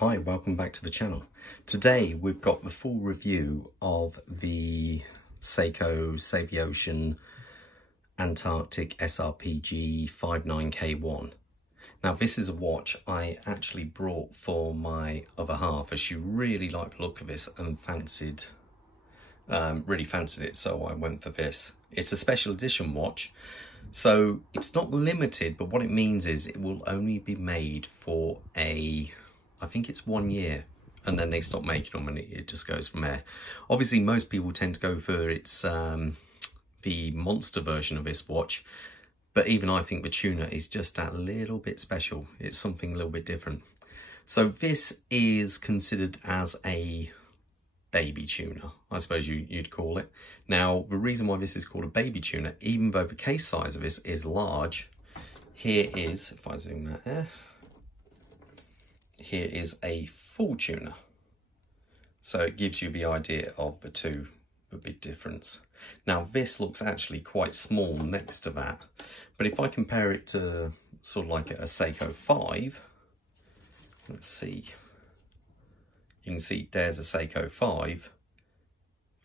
Hi, welcome back to the channel. Today we've got the full review of the Seiko Antarctic SRPG59K1. Now this is a watch I actually brought for my other half as she really liked the look of this and really fancied it, so I went for this. It's a special edition watch, so it's not limited, but what it means is it will only be made for I think it's 1 year, and then they stop making them and it just goes from there. Obviously most people tend to go for the monster version of this watch, but even I think the Tuna is just that little bit special. It's something a little bit different. So this is considered as a baby Tuna, I suppose you'd call it. Now the reason why this is called a baby Tuna, even though the case size of this is large, here is, if I zoom that there, here is a full Tuna. So it gives you the idea of the big difference. Now this looks actually quite small next to that, but if I compare it to sort of like a Seiko 5, let's see, you can see there's a Seiko 5,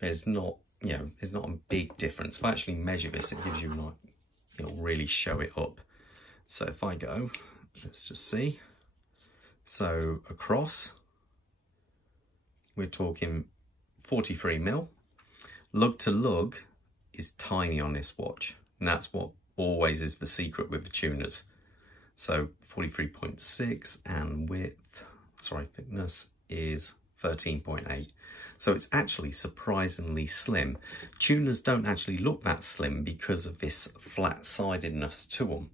there's not a big difference. If I actually measure this, it gives you like, it'll really show it up. So if I go, let's just see. So across, we're talking 43mm. Lug to lug is tiny on this watch, and that's what always is the secret with the tuners. So 43.6 and thickness is 13.8. So it's actually surprisingly slim. Tuners don't actually look that slim because of this flat-sidedness to them.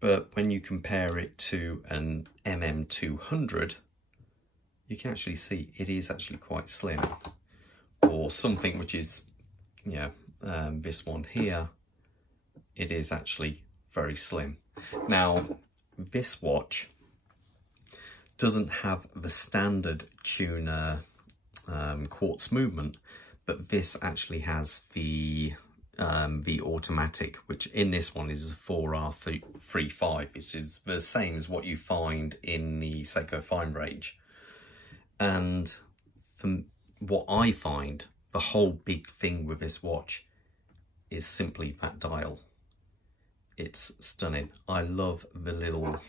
But when you compare it to an MM200, you can actually see it is actually quite slim. Or something which is, this one here, it is actually very slim. Now, this watch doesn't have the standard Tuna quartz movement, but this actually has the automatic, which in this one is a 4R35, which is the same as what you find in the Seiko Fine range. And from what I find, the whole big thing with this watch is simply that dial. It's stunning. I love the little,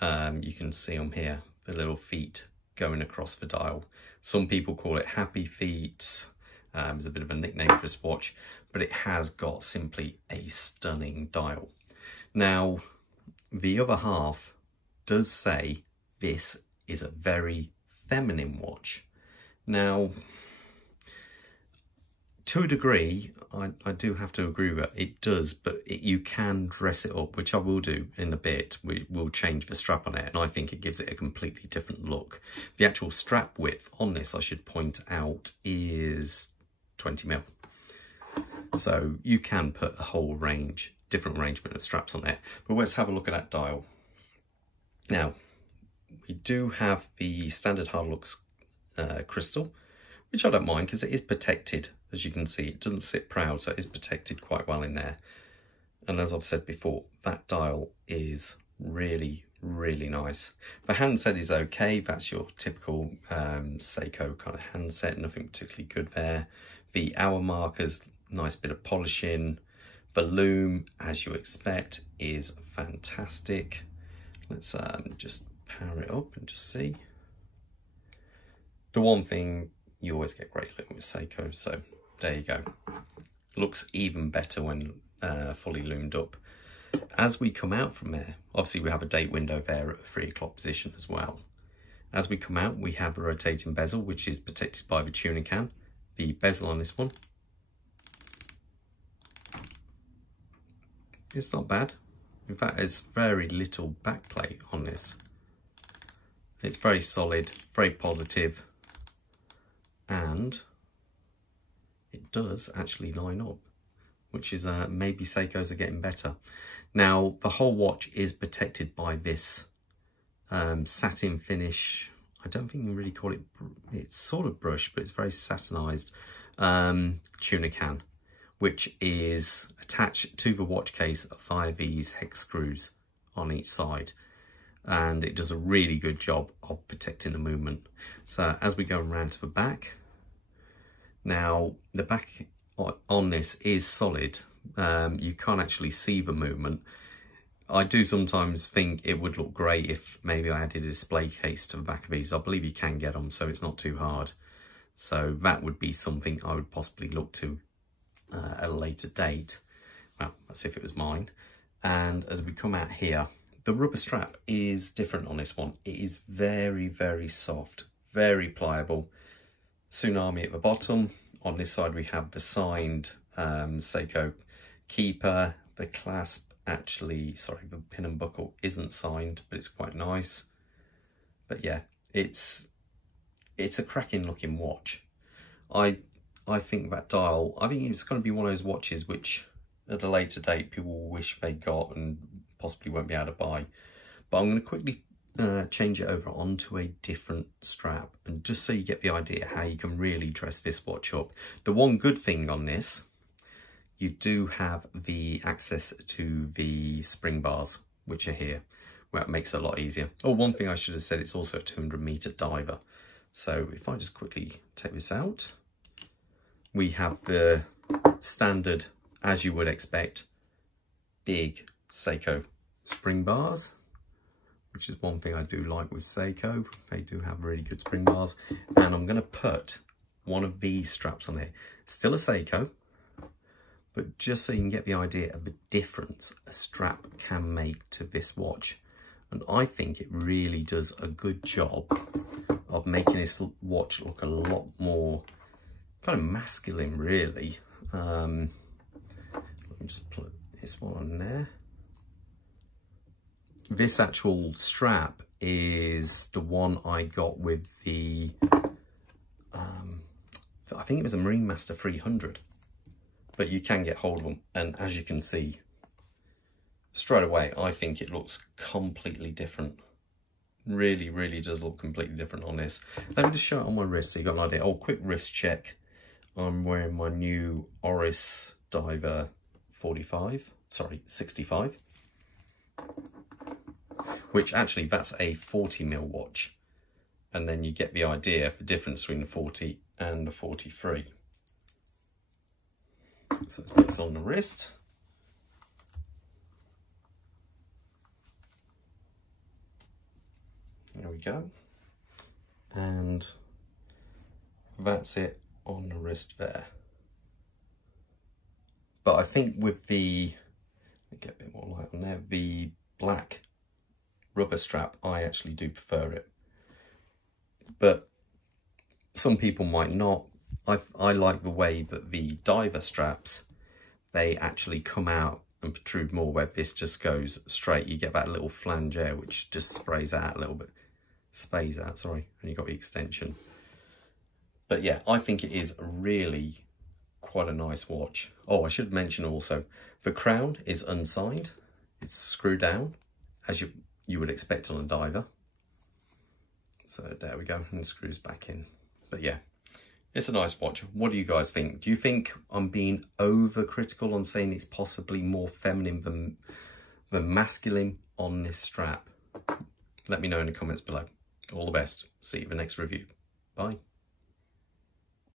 you can see them here, the little feet going across the dial. Some people call it happy feet. It's a bit of a nickname for this watch, but it has got simply a stunning dial. Now, the other half does say this is a very feminine watch. Now, to a degree, I do have to agree with it does, but you can dress it up, which I will do in a bit. We will change the strap on it, and I think it gives it a completely different look. The actual strap width on this, I should point out, is 20mm. So you can put a whole different arrangement of straps on there. But let's have a look at that dial. Now, we do have the standard Hardlux crystal, which I don't mind because it is protected. As you can see, it doesn't sit proud, so it is protected quite well in there. And as I've said before, that dial is really, really nice. The handset is okay. That's your typical Seiko kind of handset, nothing particularly good there. The hour markers, nice bit of polishing. The loom, as you expect, is fantastic. Let's just power it up and just see. The one thing, you always get great loom with Seiko, so there you go. Looks even better when fully loomed up. As we come out from there, obviously we have a date window there at the 3 o'clock position as well. As we come out, we have a rotating bezel, which is protected by the tuning can. The bezel on this one, it's not bad. In fact, there's very little backplate on this. It's very solid, very positive, and it does actually line up, which is maybe Seikos are getting better. Now, the whole watch is protected by this satin finish. I don't think you can really call it, it's sort of brushed, but it's very satinized tuna can, which is attached to the watch case via these hex screws on each side. and it does a really good job of protecting the movement. So as we go around to the back, now the back on this is solid. You can't actually see the movement. I do sometimes think it would look great if maybe I added a display case to the back of these. I believe you can get them, so it's not too hard. So that would be something I would possibly look to at a later date. Well, that's if it was mine. And as we come out here, the rubber strap is different on this one. It is very, very soft, very pliable. Tsunami at the bottom. On this side we have the signed Seiko keeper. The clasp actually, sorry, the pin and buckle isn't signed, but it's quite nice. But yeah, it's a cracking looking watch. I think that dial, I think it's going to be one of those watches which at a later date people will wish they got and possibly won't be able to buy. But I'm going to quickly change it over onto a different strap, and just so you get the idea how you can really dress this watch up. The one good thing on this, you do have the access to the spring bars, which are here, where it makes it a lot easier. Oh, one thing I should have said, it's also a 200-meter diver. So if I just quickly take this out, we have the standard, as you would expect, big Seiko spring bars, which is one thing I do like with Seiko. They do have really good spring bars. And I'm going to put one of these straps on here. Still a Seiko, but just so you can get the idea of the difference a strap can make to this watch. And I think it really does a good job of making this watch look a lot more kind of masculine, really. Let me just put this one on there. This actual strap is the one I got with the, I think it was a Marine Master 300, but you can get hold of them. And as you can see, straight away, I think it looks completely different. Really, really does look completely different on this. Let me just show it on my wrist so you got an idea. Oh, quick wrist check. I'm wearing my new Oris Diver 65, which actually that's a 40mm watch. And then you get the idea of the difference between the 40 and the 43. So let's put this on the wrist. There we go. And that's it on the wrist there. But I think with the, let me get a bit more light on there, the black rubber strap, I actually do prefer it. But some people might not. I like the way that the diver straps, they actually come out and protrude more, where this just goes straight. You get that little flange air which just sprays out a little bit. Spays out, sorry, and you've got the extension. But yeah, I think it is really quite a nice watch. Oh, I should mention also, the crown is unsigned. It's screwed down, as you would expect on a diver. So there we go, and it screws back in. But yeah, it's a nice watch. What do you guys think? Do you think I'm being overcritical on saying it's possibly more feminine than masculine on this strap? Let me know in the comments below. All the best. See you in the next review. Bye.